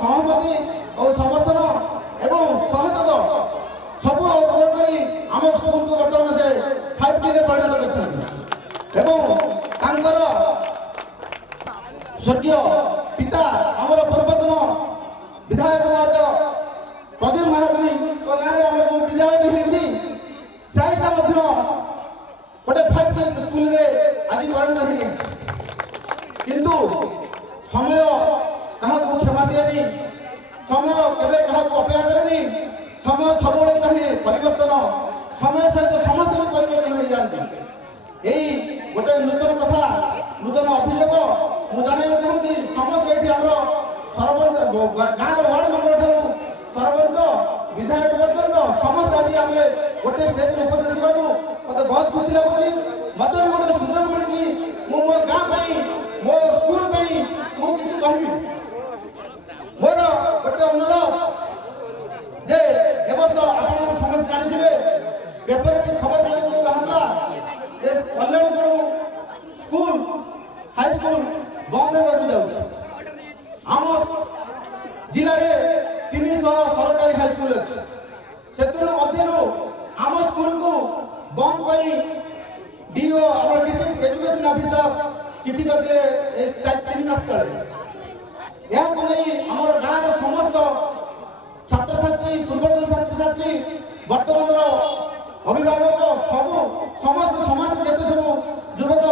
सहमति और समर्थन एवं सहयोग सब अपलोड करी आम स्कूल को बर्तमान से 5T रे परिणत कर स्वर्गीय पिता आमर पूर्वतन विधायक महोदय प्रदीप महारणी नाम जो विद्यालय सहीटा गोटे 5T स्कूल रे आज परिणत किंतु समय क्या क्षमा दिए समय केवे क्या अपेक्षा करे समय सब चाहे परिवर्तन समय सहित समस्त भी परिवर्तन हो जाती यही गोटे नूतन कथा नूतन अभियोग मुझे जानवा चाहूँगी समस्त ये सरपंच गाँव वार्ड मेम्बर ठार सरपंच विधायक पर्यंत समस्त आज आम गोटे स्टेज में उपस्थित मत बहुत खुशी लगुच मत भी गोटे सुजोग मिली मो गाँव मो स्कूल मुझे कहबी मोर गोटे अनुरोध जे ए वर्ष आप समस्त जानी पेपर की खबर कागज बाहर कल्याणपुर स्कूल हाई स्कूल बंद होगा आम जिले में 300 सरकारी हाई स्कूल अच्छे से आम स्कूल को बंद डीओ आम डिस्ट्रिक्ट एजुकेशन ऑफिसर चिठी करते 3 मास तले आम गाँव समस्त छात्र छात्री पूर्वतन छात्र छात्री वर्तमान अभिभावक सब समस्त समाज जेते सब युवक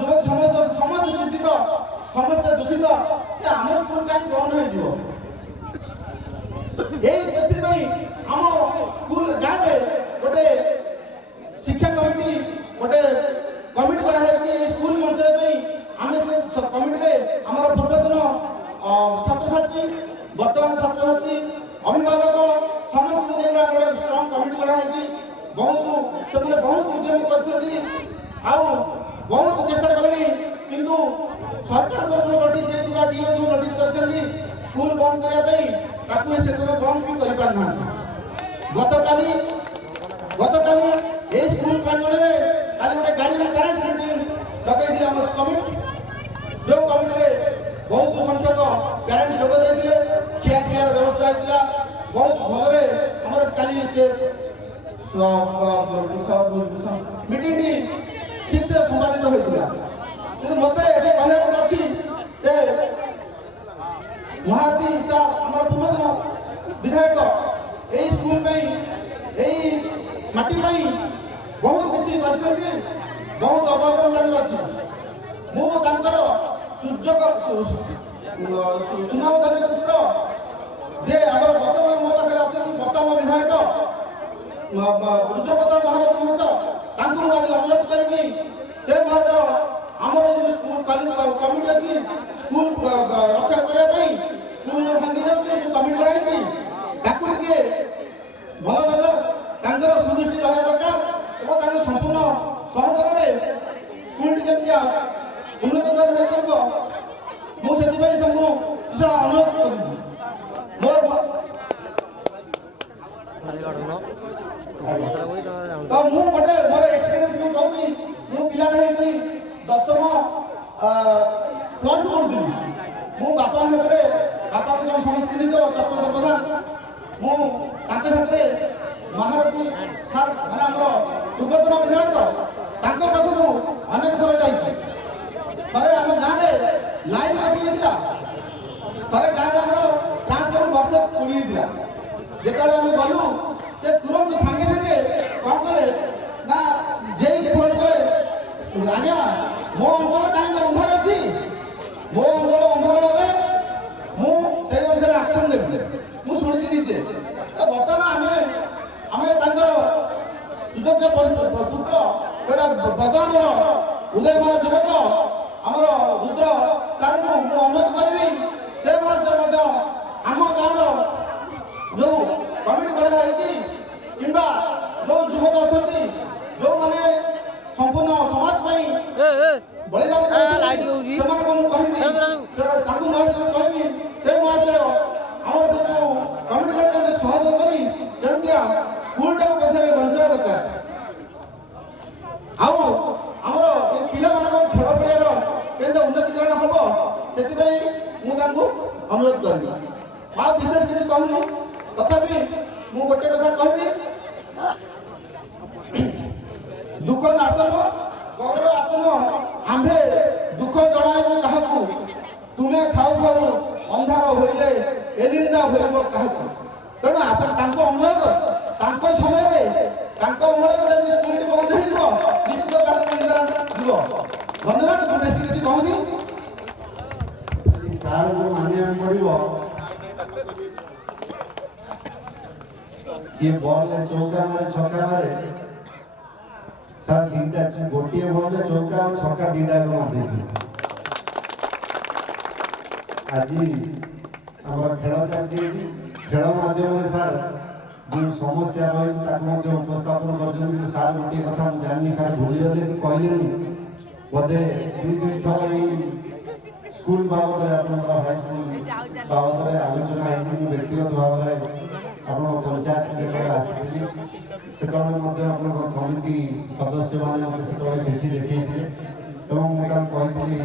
युवक समस्त चिंतित समस्त दुखित आम स्कूल कहीं बंद हो आम स्कूल गाँव में गोटे शिक्षा कमिटी गोटे कमिटी गढ़ा स्कूल बचाई आम से कमिटी आम पूर्वतन छात्र छात्री वर्तमान छात्र छात्री अभिभावक समस्त गोटे स्ट्रंग कमिटी गढ़ा बहुत से बहुत उद्यम कर बहुत चेष्टा कले किंतु सरकार जो नोटिस डीओ जो नोटिस कर स्कूल बंद करने से बंद भी कर पारना गतकाली स्कूल प्रांगण में आज गोटे गार्डियन पेरेंट्स मीटिंग लगे कमिटी जो कमिटी बहुत संख्यक पेरेंट्स जोग देते खिया पियार व्यवस्था होता बहुत भलरे आम काली से मीटिंग ठीक से संपादित होता कि मत ये कहना अच्छी महारथी सार आम पूर्वतन विधायक यही स्कूल यही माटी बहुत किसी बहुत अवदान अच्छी मुझे सुनामधन्य पुत्र जे आम बर्तमान मो पाखे अच्छा वर्तमान विधायक रुद्रप्रताप महाराज महोदय मुझे आज अनुरोध करी से महोदय आमर जो स्कूल कमिटी अच्छी स्कूल रक्षा करने स्कूल जो भांगी जाऊँगी जो कमिटी कराई भल नजर सुदृष्टि रहा दरकार और संपूर्ण सहयोग स्कूल जमी उन्नततर हो मुझे अनुरोध करी तो मु गोटे मोर एक्सपीरियंस में कहूँ मु पिलाटा होती 10th प्लस 2 पढ़ुली मु बापा हाथ बापा जो समस्त चिन्हित चक्रधर प्रधान मुझे महारथी सार मैंने आम पूर्वतन विधायक पाखक अनेक थर जाइए थे आम गाँव में लाइन कटि जाता थे गाँव में ट्रांसफर वर्ष पड़ी जो आम गलु से तुरंत सागे सागे कौन कले ना जे फोन कले आज्ञा मो अंचल कहीं अंधार अच्छी मो अंचल अंधार हेल्ले मुझे अनुसार एक्शन नेबी मुझे निजे बर्तमान आम सुयोग्य पुत्र गोटा बर्तमान उदयमान युवक आमर रुद्र सार को अनुरोध करी से महाशय आम गाँव जो कमिटी गढ़ा कि जो युवक अच्छा जो मैंने संपूर्ण समाज बलिदान कहबी से महाशय आम से जो कमिटी सहयोग कर स्कूल टाइम कथा बंचा दरकार आमर पिला खेल पड़ियार उन्नतिकरण हम से अनुरोध करी ଆଉ ବିଶେଷ କିଛି କହୁନି। ତଥାପି ମୁଁ ଗୋଟେ କଥା କହିବି, ଦୁଃଖ ନାଶନ ଗୌରବ ଆସନ, ଆମ୍ଭେ ଦୁଃଖ ଜଣାଇବୁ କାହାକୁ, ତୁମେ ଥାଉ ଥାଉ ଅନ୍ଧାର ହୋଇଲେ ଏ ନିନ୍ଦା ହୋଇବ କାହାକୁ। ତେଣୁ ଆପଣ ତାଙ୍କ ଅମଳରେ, ତାଙ୍କ ସମୟରେ, ତାଙ୍କ ଅମଳରେ ଯଦି ସ୍କୁଲଟି ବନ୍ଦ ହେଇଯିବ ନିଶ୍ଚିତ କାରଣ ନିନ୍ଦା ଯିବ। ଧନ୍ୟବାଦ। ମୁଁ ବେଶୀ କିଛି କହୁନି। ସାର୍ଙ୍କୁ ମାନିବାକୁ ପଡ଼ିବ। କିଏ ବଲରେ ଚୌକା ମାରେ, ଛକା ମାରେ, ସାର୍ ଦିଟା ଗୋଟିଏ ବଲରେ ଚୌକା ଆଉ ଛକା ଦିଟା ମାରିଦେଇଥିଲେ। ଆଜି ଆମର ଖେଳ ଚାଲିଛି, ଖେଳ ମାଧ୍ୟମରେ ସାର୍ ଯେଉଁ ସମସ୍ୟା ରହିଛି ତାକୁ ମଧ୍ୟ ଉପସ୍ଥାପନ କରିଛନ୍ତି। କିନ୍ତୁ ସାର୍ ଗୋଟିଏ କଥା ମୁଁ ଜାଣିନି, ସାର୍ ଭୁଲିଗଲେ କି କହିଲେନି, ବୋଧେ ଦୁଇ ଥର ଏଇ ସ୍କୁଲ ବାବଦରେ, ଆପଣଙ୍କର ହାଇସ୍କୁଲ ବାବଦରେ ଆଲୋଚନା ହେଇଛି। ମୁଁ ବ୍ୟକ୍ତିଗତ ଭାବରେ ଆପଣଙ୍କ ପଞ୍ଚାୟତକୁ ଯେତେବେଳେ ଆସିଥିଲି ସେତେବେଳେ ମଧ୍ୟ ଆପଣଙ୍କ କମିଟି ସଦସ୍ୟମାନେ ମୋତେ ସେତେବେଳେ ଚିଠି ଦେଖେଇଥିଲେ ଏବଂ ମୁଁ ତାଙ୍କୁ କହିଥିଲି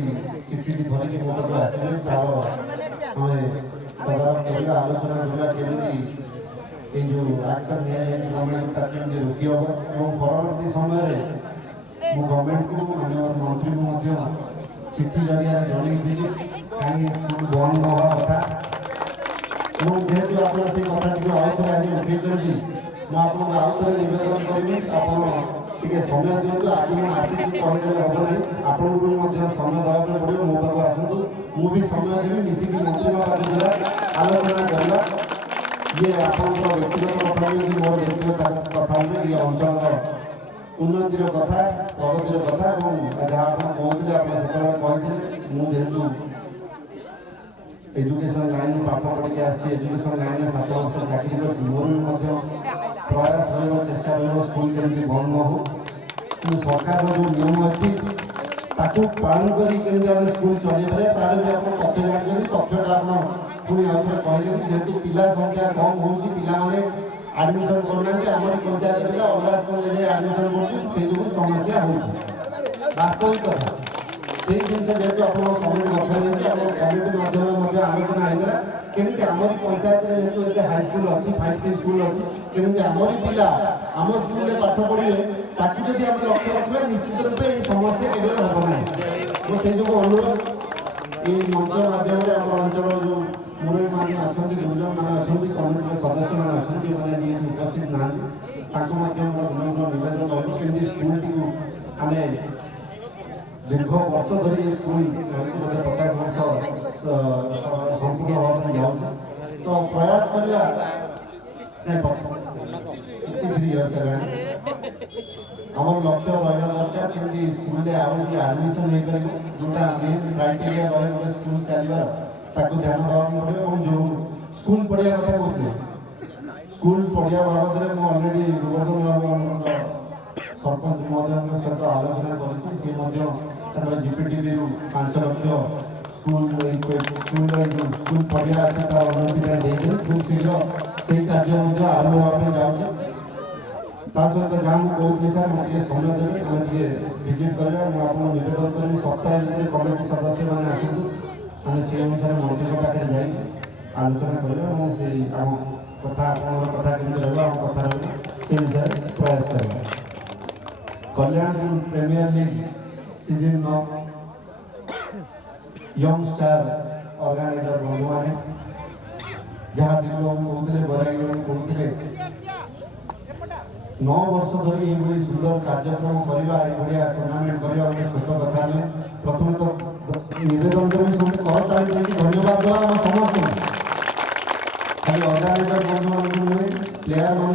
ଚିଠିଟି ଧରିକି ମୋ ପାଖକୁ ଆସିବେ, ତାର ଆମେ ତଦାରଖ କରିବା, ଆଲୋଚନା କରିବା, କେମିତି এই যে আক্সন নিয়াଯାଇଛି গভର୍ଣ୍ଣମେଣ୍ଟ ତାକୁ କେମିତି ରୋକି ହେବ। ଏବଂ ପରବର୍ତ୍ତୀ ସମୟରେ ମୁଁ ଗଭର୍ଣ୍ଣମେଣ୍ଟକୁ, ମାନ୍ୟବର ମନ୍ତ୍ରୀଙ୍କୁ ମଧ୍ୟ ଚିଠି ଜରିଆରେ ଜଣାଇଥିଲି କାହିଁକି ସ୍କୁଲ ବନ୍ଦ ନ ହେବା କଥା। ଏବଂ ଯେହେତୁ ଆପଣ ସେଇ କଥାଟିକୁ ଆଉ ଥରେ ଆଜି ଉଠେଇଛନ୍ତି, ମୁଁ ଆପଣଙ୍କୁ ଆଉ ଥରେ ନିବେଦନ କରିବି, ଆପଣ ଟିକେ ସମୟ ଦିଅନ୍ତୁ। ଆଜି ମୁଁ ଆସିଛି କହିଦେଲେ ହେବ ନାହିଁ, ଆପଣଙ୍କୁ ମଧ୍ୟ ସମୟ ଦେବା ପାଇଁ ପଡ଼ିବ। ମୋ ପାଖକୁ ଆସନ୍ତୁ, ମୁଁ ବି ସମୟ ଦେବି, ମିଶିକି ମନ୍ତ୍ରୀଙ୍କ ପାଖକୁ ଯିବା, ଆଲୋଚନା କରିବା। ये आपंकर व्यक्तिगत कथा नुहे कि मोर व्यक्तिगत कथा नुहे, ये अंचल उन्नतिर कथा, प्रगतिर कथा। जहाँ आप कहते मुझे एजुकेशन लाइन पाठ पढ़ी आसी, एजुकेशन लाइन में 7 वर्ष चाकरी कर, मोर भी प्रयास रहा, चेष्टा रहा स्कूल केमती बंद न हो। कि सरकार जो नियम अच्छी ताकू पालन करी केमती आम स्कूल चलई पारे, तार भी आप तथ्य जानते, तथ्यटा आप पुणी आउ थे कहले जेहेतु पिला संख्या कम होची, पिला माने एडमिशन करना, आम पंचायत पिला अलग स्कूल एडमिशन कर समस्या होची वास्तविक कथा। से जिन जेहतु आप कमिटी गठन होती कमिटी माध्यम आलोचना होता केमी आमरी पंचायत जेहतु ये हाईस्कूल अच्छी, 5T स्कूल अच्छी, केमी आमरी पिला आम स्कूल पाठ पढ़े ताकि जब आम लक्ष्य रखा निश्चित रूपे ये समस्या केवे हम ना। मुझे जो अनुरोध ये मंच माध्यम अंचल जो मुरबी मैंने अच्छा, गुरुजन मैंने अच्छा, कमिटी सदस्य मैंने अच्छा, मैंने उपस्थित ना विनम्र नवेदन रही केमी स्कूल टी आम दीर्घ वर्ष धरी स्कूल रही बोधे 50 वर्ष संपूर्ण हाँपी जाऊँ, तो प्रयास करवा 53 इयर्स है आम लक्ष्य रहा दरकार कि स्कूल आडमिशन हो पार जोटा मेन क्राइटेरिया रही स्कूल चलवार ताकू ध्यान देवा पड़े। और जो स्कूल पढ़िया कथा कहते स्कूल पढ़िया बाबद में मुझे अलरेडी गोवर्धन बाबू सरपंच महोदय सहित आलोचना कर जीपीटीपी 5 लाख स्कूल स्कूल पढ़िया अच्छे तार उन्नति खूब शीघ्र से कार्य आरंभ होगा जाऊँचे। सहित जहाँ मुझे कहती सर मुझे समय देवी आम विजिट करवा, मुझे नवेदन करी सप्ताह भितर कमिटी सदस्य मैंने आसतु आम से अनुसार मंत्री पाखे जाए आलोचना करवा से आम कथा कथा केमी रहा कथा रहा से विषय प्रयास करवा। Kalyanpur premier league season 9 young star organizer बंधु मैंने जहाँ दिल बाबू कहते बरागी बाबू कहते 9 वर्ष धरी ये सुंदर कार्यक्रम करवा टूर्णामेंट करवा गोटे छोट कथा नुहे। प्रथम तो नवेदन करी समस्त करताली देकी धन्यवाद देवा आम समस्त खाली ऑर्गेनाइजर बंधु मान नुहे, प्लेयर मान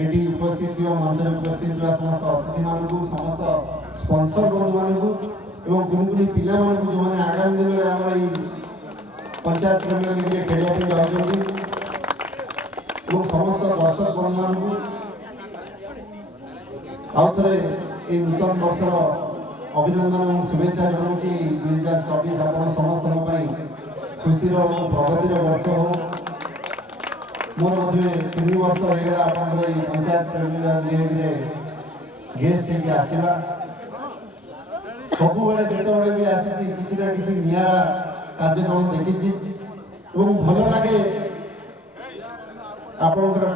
ये उपस्थित मंच में उपस्थित समस्त अतिथि मान समस्त स्पॉन्सर बंधु मान कुनि कुनि पिला जो मैंने आगामी दिन में आम पंचायत प्रीमियर लीग खेलने जाऊँगी समस्त दर्शक बंधु मान आउ थे ये नूतन वर्षर अभिनंदन और शुभेच्छा जनाऊँ। 2024 आप समस्त खुशी प्रगतिर वर्ष हो। मोर 3 वर्ष होगा आप पंचायत प्रीमियर लीग गेस्ट होगी आसवा सब जिते भी आसी किसी ना कि निरा कार्यक्रम देखी ଏବଂ ଭଲ ଲାଗେ ଆପଣଙ୍କର